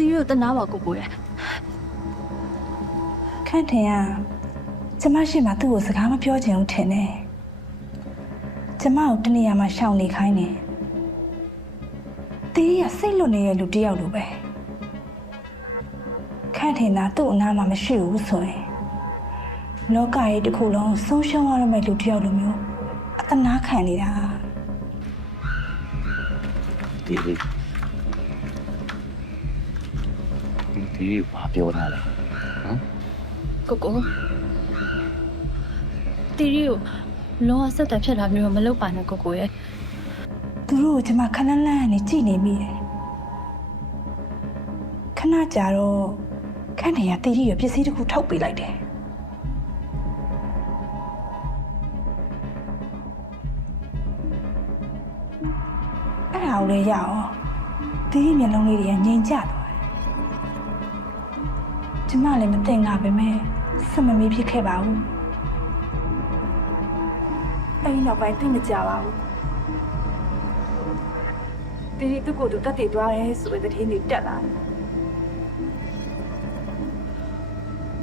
တီရီကိုတနာပါကိုကိုရဲ့ခန့်ထင်ကကျမရှိမှသူ့ကိုစကားမပြောချင်ဘူးထင်တယ်ကျမကိုတနေရာမှာရှောင်နေခိုင်းတယ်တီးရစိတ်လွတ်နေတဲ့လူတစ်ယောက်လိုပဲခန့်ထင်တာသူ့အနားမှာမရှိဘူးဆိုရင်လောကရဲ့တစ်ခုလုံးဆုံးရှုံးရမယ့်လူတစ်ယောက်လိုမျိုးအတနာခံနေတာဒီ ဒီဘာပြောတာလဲကိုကိုတီရီကိုလောအဆက်တဖြစ်တာမျိုးမလုပ်ပါနဲ့ကိုကိုရဲ့သူတို့ကိုကျမခဏလန့်နေကြည့်နေမိတယ်ခဏကြာတော့ခန့်ထင်ကတီးရပစ္စည်းတစ်ခုထုတ်ပေးလိုက်တယ်အဲ့ဒါကိုလည်းရအောင်တီးမျက်လုံးလေးတွေကငြိမ်ကျသွားတယ် ကျမလည်းမသိငါပဲမဲ့စမမီဖြစ်ခဲ့ပါဘူးအဲ့ဒီနောက်ပိုင်းသိမကြပါဘူးတီးသူ့ကိုယ်သူတက်တည်သွားတယ်ဆိုတဲ့သတင်းတွေတက်လာတယ်